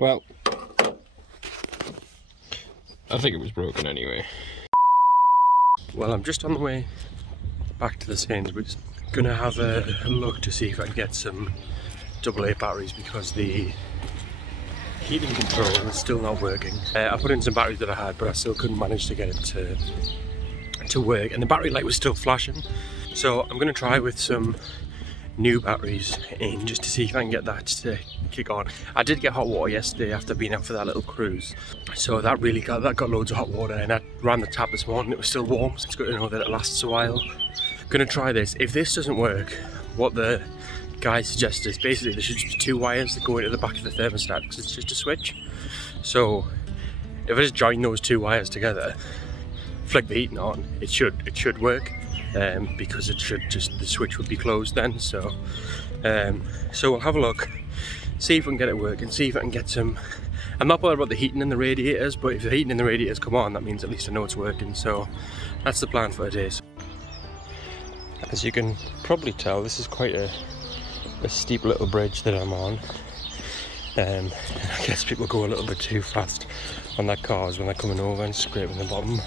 Well, I think it was broken anyway. Well, I'm just on the way back to the Sainsbury's. Gonna have a look to see if I can get some AA batteries because the heating control is still not working. I put in some batteries that I had, but I still couldn't manage to get it to work, and the battery light was still flashing. So I'm gonna try with some new batteries in just to see if I can get that to kick on. I did get hot water yesterday after being out for that little cruise, so that got loads of hot water, and I ran the tap this morning. It was still warm, so it's good to know that it lasts a while. Gonna try this. If this doesn't work, what the guy suggested is basically there should just be 2 wires that go into the back of the thermostat because it's just a switch. So if I just join those 2 wires together, flick the heating on, it should work. Because the switch would be closed then. So we'll have a look, see if we can get it working, see if I can get some. I'm not bothered about the heating in the radiators, but if the heating in the radiators come on, that means at least I know it's working. So that's the plan for today. So, as you can probably tell, this is quite a steep little bridge that I'm on. I guess people go a little bit too fast on their cars when they're coming over and scraping the bottom.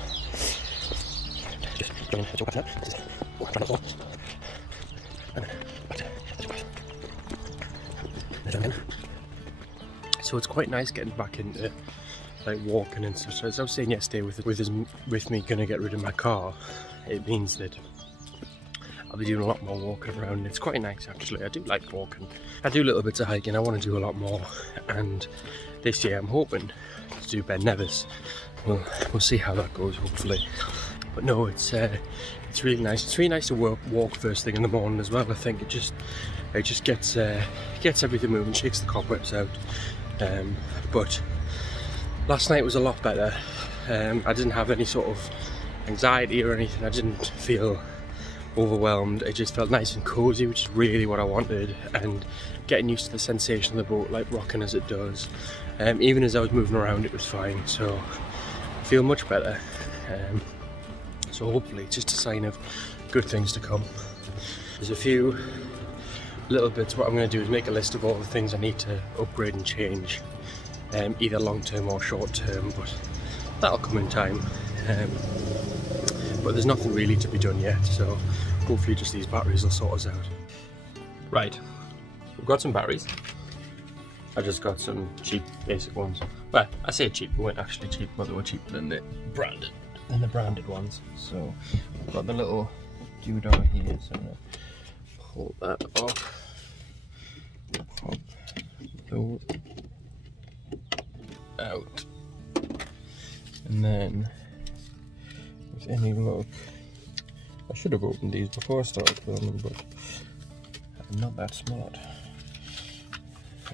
So it's quite nice getting back into like walking and stuff. So as I was saying yesterday, with me gonna get rid of my car, it means that I'll be doing a lot more walking around, and it's quite nice actually. I do like walking. I do little bits of hiking. I want to do a lot more, and this year I'm hoping to do Ben Nevis. We'll see how that goes, hopefully. But no, it's really nice. It's really nice to walk first thing in the morning as well. I think it just gets everything moving, shakes the cobwebs out. But last night was a lot better. I didn't have any sort of anxiety or anything. I didn't feel overwhelmed. It just felt nice and cozy, which is really what I wanted. And getting used to the sensation of the boat, like rocking as it does. Even as I was moving around, it was fine. So I feel much better. So hopefully it's just a sign of good things to come. There's a few little bits. What I'm going to do is make a list of all the things I need to upgrade and change, either long term or short term, but that'll come in time. But there's nothing really to be done yet, so hopefully just these batteries will sort us out. Right, we've got some batteries. I just got some cheap basic ones. Well, I say cheap, they weren't actually cheap, but they were cheaper than the branded ones. So I've got the little doodah here, so I'm gonna pull that off, pop those out, and then with any luck, I should have opened these before I started filming, but I'm not that smart.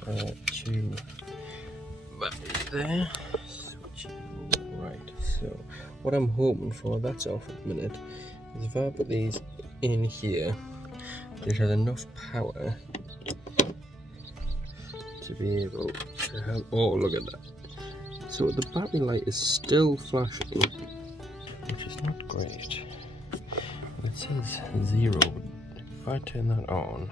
2 batteries there. Right, so what I'm hoping for, that's off at the minute, is if I put these in here, it has enough power to be able to have, oh look at that. So the battery light is still flashing, which is not great. It says 0, if I turn that on,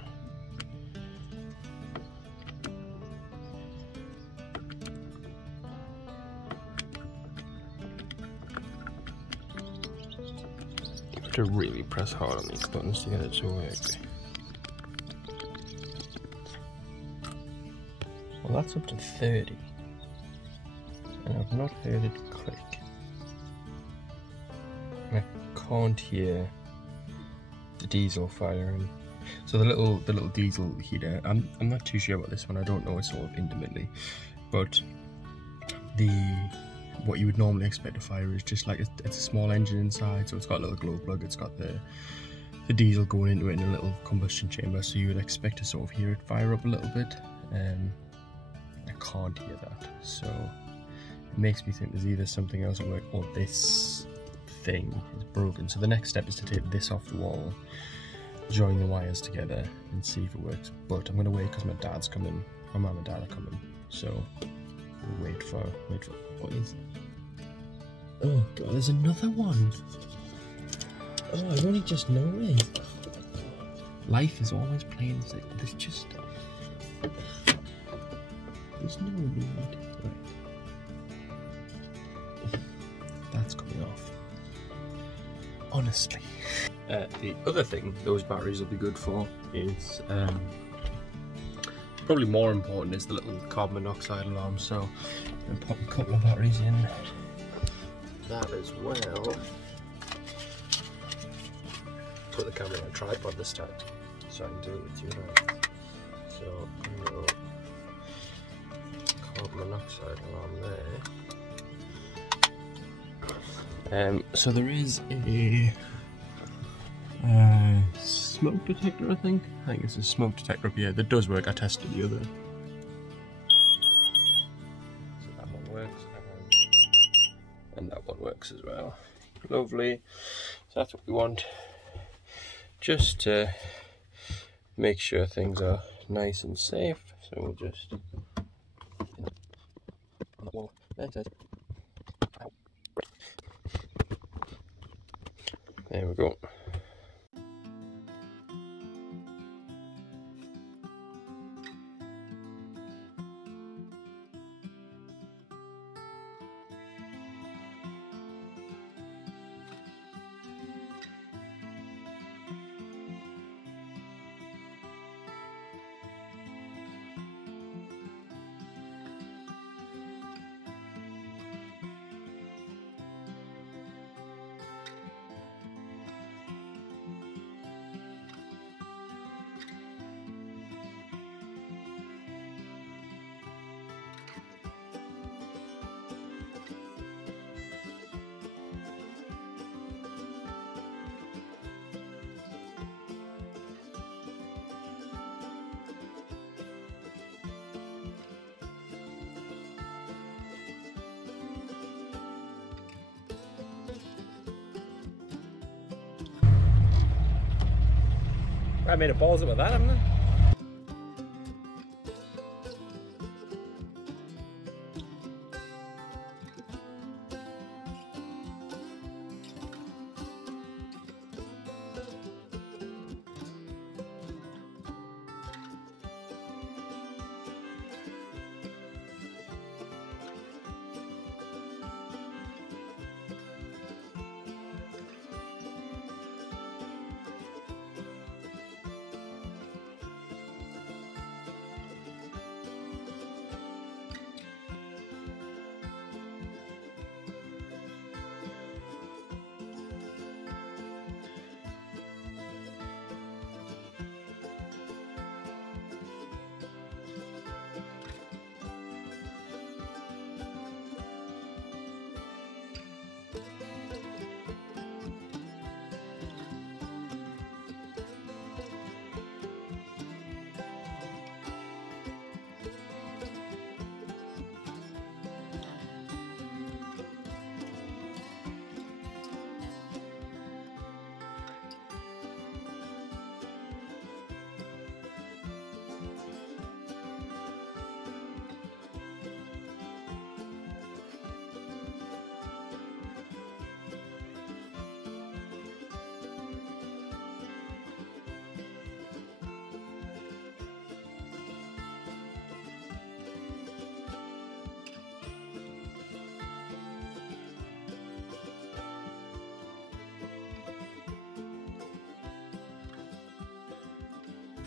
to really press hard on these buttons to get it to work. Well, that's up to 30, and I've not heard it click. I can't hear the diesel firing. So the little diesel heater, I'm not too sure about this one. I don't know it sort of intimately, but what you would normally expect to fire is just like it's a small engine inside, so it's got a little glow plug, it's got the diesel going into it in a little combustion chamber, so you would expect to sort of hear it fire up a little bit. I can't hear that, so it makes me think there's either something else at work or this thing is broken. So the next step is to take this off the wall, join the wires together and see if it works. But I'm going to wait because my dad's coming, my mum and dad are coming, so we'll wait for what is it? Oh god, there's another one. Oh, I've only just noticed. Life is always playing this just There's no need. Right. That's coming off. Honestly. The other thing those batteries will be good for is, probably more important, is the little carbon monoxide alarm. So I'm pop a couple of batteries in that as well. Put the camera on a tripod this time so I can do it with you now. So a little carbon monoxide alarm there. So there is a smoke detector, I think it's a smoke detector up here that does work. I tested the other. So that one works, and that one works as well. Lovely. So that's what we want, just to make sure things are nice and safe. So we'll just on the wall. There we go. I made a balls up with that, haven't I?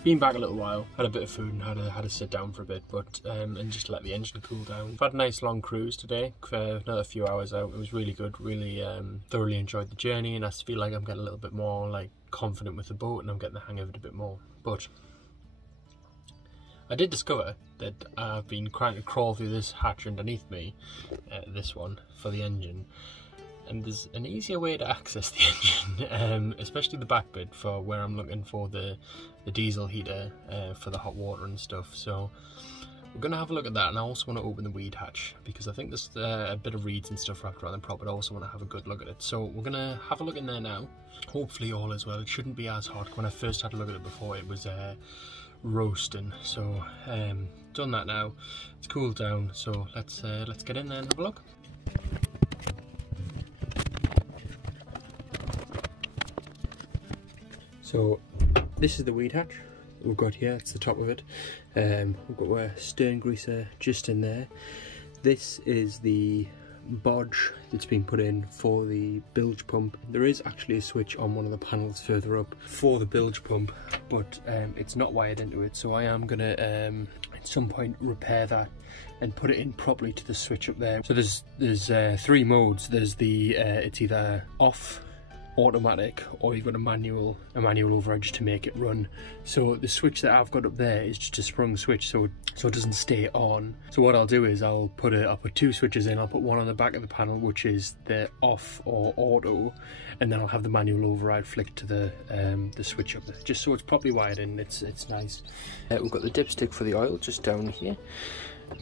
Been back a little while, had a bit of food and had to sit down for a bit, but and just let the engine cool down. I've had a nice long cruise today, another few hours out. It was really good, really thoroughly enjoyed the journey, and I feel like I'm getting a little bit more like confident with the boat and I'm getting the hang of it a bit more. But I did discover that I've been trying to crawl through this hatch underneath me, this one, for the engine. And there's an easier way to access the engine, especially the back bit for where I'm looking for the diesel heater for the hot water and stuff. So we're going to have a look at that, and I also want to open the weed hatch because I think there's a bit of reeds and stuff wrapped around the prop, but I also want to have a good look at it. So we're going to have a look in there now. Hopefully all is well. It shouldn't be as hot. When I first had a look at it before, it was roasting. So done that now. It's cooled down. So let's get in there and have a look. So this is the weed hatch. we've got here. It's the top of it. We've got our stern greaser just in there. This is the bodge that's been put in for the bilge pump. There is actually a switch on one of the panels further up for the bilge pump, but it's not wired into it, so I am gonna at some point repair that and put it in properly to the switch up there. So there's 3 modes. There's the it's either off, automatic, or you've got a manual override to make it run. So the switch that I've got up there is just a sprung switch, so it doesn't stay on. So what I'll do is I'll put 2 switches in. I'll put one on the back of the panel, which is the off or auto, and then I'll have the manual override flicked to the switch up there, just so it's properly wired in. It's nice. We've got the dipstick for the oil just down here.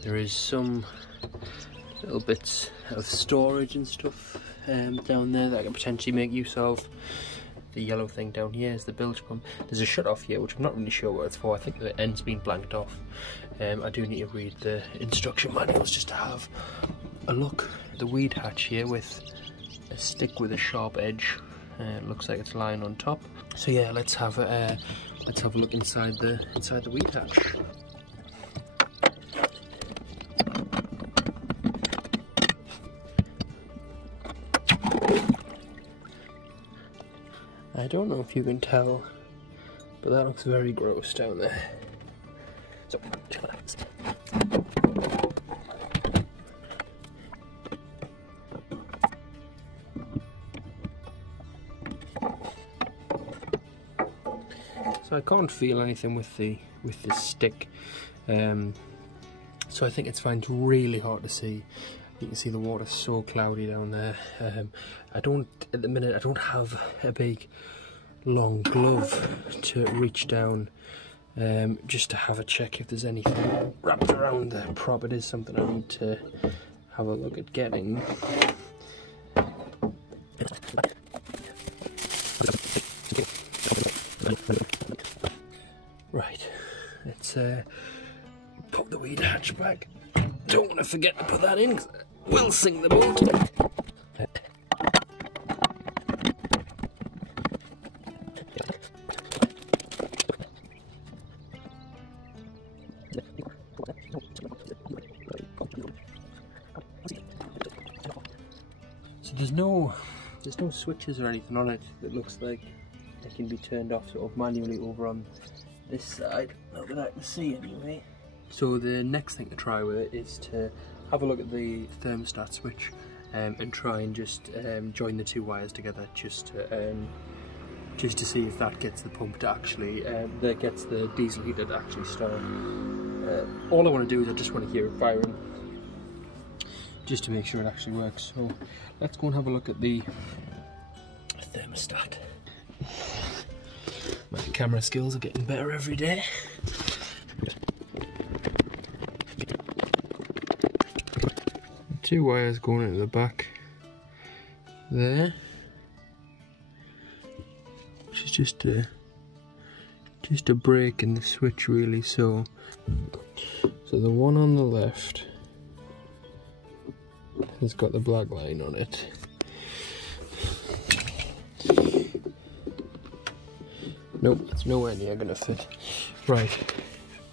There is some little bits of storage and stuff down there that I can potentially make use of. The yellow thing down here is the bilge pump. There's a shut off here, which I'm not really sure what it's for. I think the end's been blanked off. I do need to read the instruction manuals just to have a look. The weed hatch here with a stick with a sharp edge. Looks like it's lying on top. So yeah, let's have a look inside the weed hatch. I don't know if you can tell, but that looks very gross down there. So, I can't feel anything with the stick, so I think it's fine. It's really hard to see. You can see the water's so cloudy down there. At the minute, I don't have a big long glove to reach down just to have a check if there's anything wrapped around the prop. It is something I need to have a look at getting. Right, let's pop the weed hatch back. Don't want to forget to put that in, because we'll sink the boat. So there's no switches or anything on it that looks like it can be turned off sort of manually over on this side. Not that I can see anyway. So the next thing to try with it is to have a look at the thermostat switch and try and just join the 2 wires together, just to see if that gets the pump to actually, that gets the diesel heater to actually start. All I want to do is I just want to hear it firing, just to make sure it actually works. So let's go and have a look at the thermostat. My camera skills are getting better every day. Two wires going into the back there, which is just a break in the switch really. So the one on the left has got the black line on it. Nope, it's nowhere near gonna fit. Right,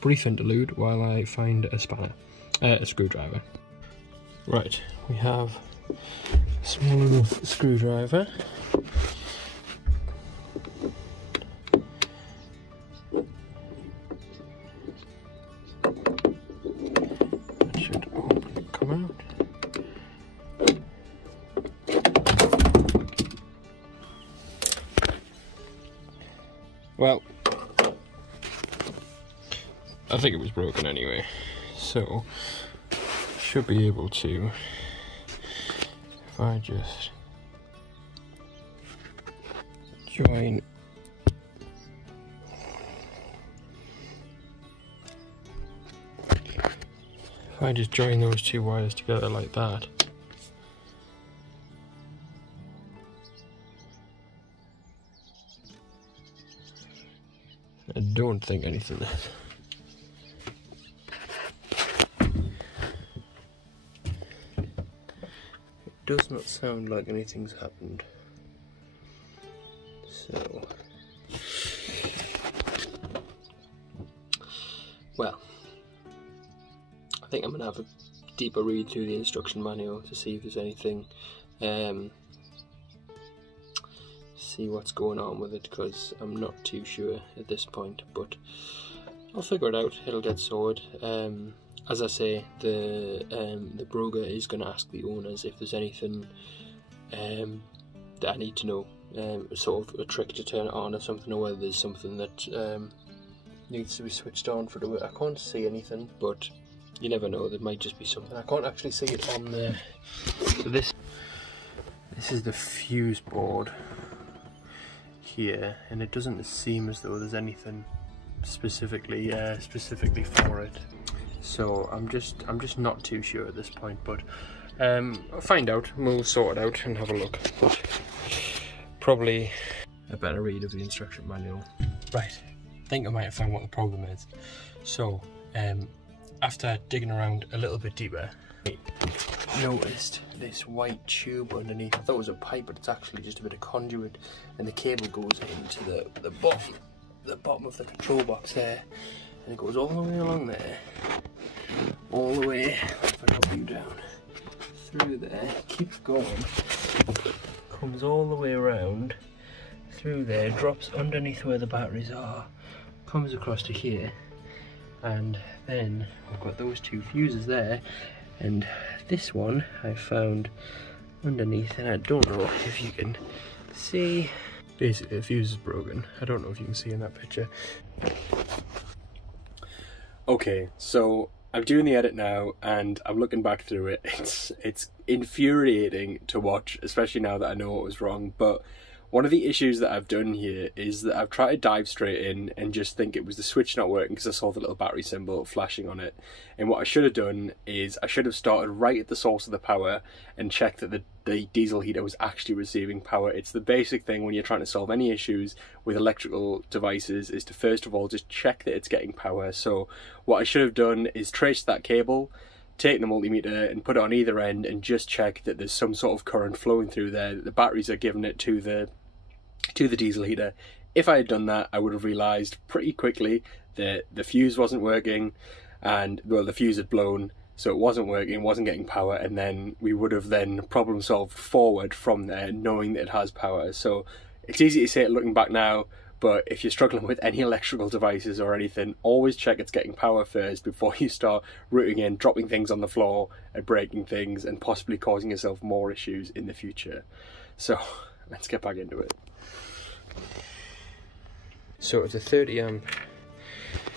brief interlude while I find a spanner, a screwdriver. Right, we have a small enough screwdriver. That should open and come out. Well, I think it was broken anyway, so should be able to, if I just join those 2 wires together like that, I don't think anything is. Does not sound like anything's happened. So well, I think I'm going to have a deeper read through the instruction manual to see if there's anything, see what's going on with it, because I'm not too sure at this point, but I'll figure it out. It'll get sorted. As I say, the broker is going to ask the owners if there's anything that I need to know, sort of a trick to turn it on or something, or whether there's something that needs to be switched on for the work. I can't see anything, but you never know, there might just be something. I can't actually see it on there. So this is the fuse board here, and it doesn't seem as though there's anything specifically for it. So I'm just not too sure at this point, but I'll find out and we'll sort it out and have a look. But probably a better read of the instruction manual. Right, I think I might have found what the problem is. So after digging around a little bit deeper, I noticed this white tube underneath. I thought it was a pipe, but it's actually just a bit of conduit, and the cable goes into the bottom of the control box there, and it goes all the way along there, all the way, if I drop you down, through there, keeps going, comes all the way around, through there, drops underneath where the batteries are, comes across to here, and then I've got those two fuses there, and this one I found underneath, and I don't know if you can see. Basically the fuse is broken. I don't know if you can see in that picture. Okay, so I'm doing the edit now and I'm looking back through it. It's infuriating to watch, especially now that I know what was wrong, but one of the issues that I've done here is that I've tried to dive straight in and just think it was the switch not working because I saw the little battery symbol flashing on it. And what I should have done is I should have started right at the source of the power and checked that the diesel heater was actually receiving power. It's the basic thing when you're trying to solve any issues with electrical devices, is to first of all just check that it's getting power. So what I should have done is trace that cable, take the multimeter and put it on either end and just check that there's some sort of current flowing through there, that the batteries are giving it to the diesel heater. If I had done that, I would have realised pretty quickly that the fuse wasn't working, and well, the fuse had blown, so it wasn't working, wasn't getting power, and then we would have then problem solved forward from there, knowing that it has power. So it's easy to say it looking back now, but if you're struggling with any electrical devices or anything, always check it's getting power first before you start rooting in, dropping things on the floor and breaking things and possibly causing yourself more issues in the future. So let's get back into it. So it's a 30 amp.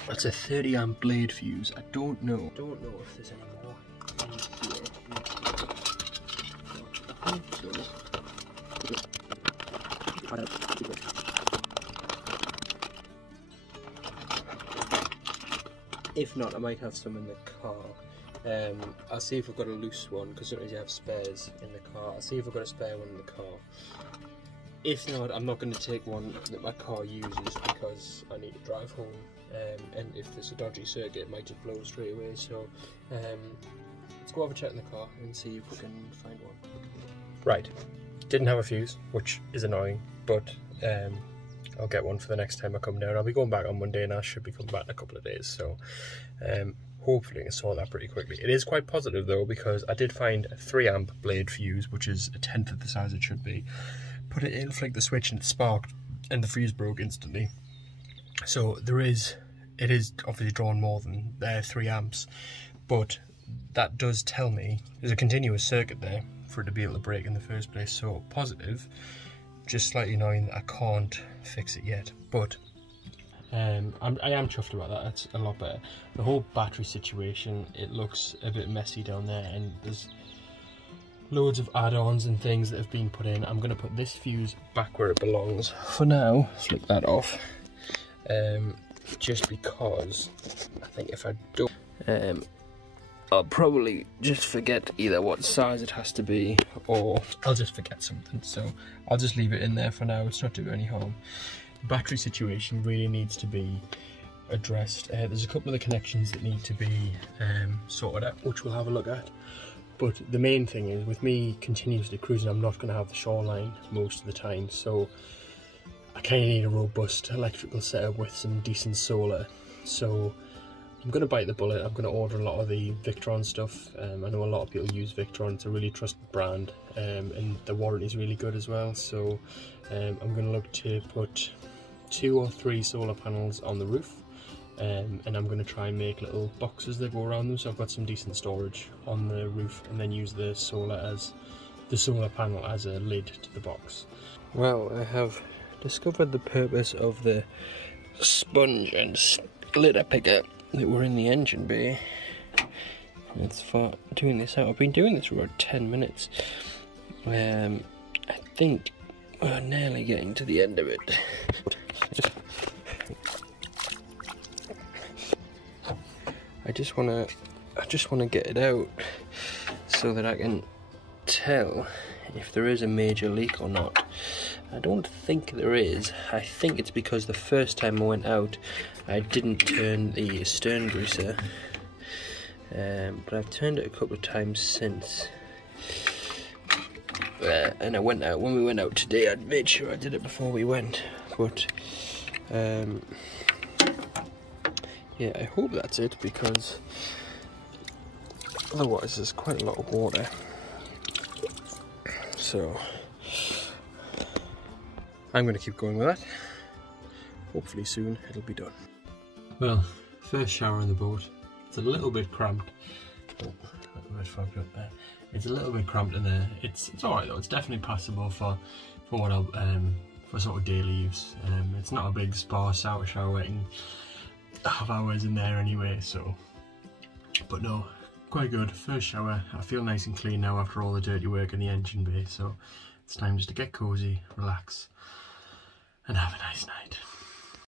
That's a 30 amp blade fuse. I don't know if there's any more in here. I think so. If not, I might have some in the car. I'll see if I've got a loose one, because sometimes you have spares in the car. I'll see if I've got a spare one in the car. If not, I'm not going to take one that my car uses because I need to drive home, and if there's a dodgy circuit it might just blow straight away. So let's go have a check in the car and see if we can find one. Right, didn't have a fuse, which is annoying, but I'll get one for the next time I come down. I'll be going back on Monday and I should be coming back in a couple of days, so hopefully I can sort that pretty quickly. It is quite positive though, because I did find a 3 amp blade fuse, which is a 1/10 of the size it should be. Put it in, flicked the switch and it sparked and the fuse broke instantly. So it is obviously drawn more than 3 amps, but that does tell me there's a continuous circuit there for it to be able to break in the first place. So positive, just slightly annoying that I can't fix it yet, but I am chuffed about that. That's a lot better. The whole battery situation, it looks a bit messy down there, and there's loads of add-ons and things that have been put in. I'm going to put this fuse back where it belongs for now. Flick that off, just because I think if I don't, I'll probably just forget either what size it has to be, or I'll just forget something. So I'll just leave it in there for now. It's not doing any harm. The battery situation really needs to be addressed. There's a couple of the connections that need to be sorted out, which we'll have a look at. But the main thing is, with me continuously cruising, I'm not going to have the shoreline most of the time, so I kind of need a robust electrical setup with some decent solar. So I'm going to bite the bullet. I'm going to order a lot of the Victron stuff. I know a lot of people use Victron. It's a really trusted brand, and the warranty is really good as well. So I'm going to look to put 2 or 3 solar panels on the roof, and I'm going to try and make little boxes that go around them, so I've got some decent storage on the roof, and then use the solar panel as a lid to the box. Well, I have discovered the purpose of the sponge and glitter picker that were in the engine bay. It's for doing this out. I've been doing this for about 10 minutes. I think we're nearly getting to the end of it. I just wanna get it out so that I can tell if there is a major leak or not. I don't think there is. I think it's because the first time I went out I didn't turn the stern greaser, but I've turned it a couple of times since, and I went out, when we went out today, I'd made sure I did it before we went, but yeah, I hope that's it, because otherwise there's quite a lot of water. So I'm going to keep going with that. Hopefully soon it'll be done. Well, first shower on the boat. It's a little bit cramped. Oh, a bit fogged up there. It's a little bit cramped in there. It's alright though. It's definitely passable for what I'll for sort of daily use. It's not a big sparse shower. Waiting half hours in there anyway. So, but no, quite good. First shower. I feel nice and clean now after all the dirty work in the engine bay. So it's time just to get cozy, relax, and have a nice night.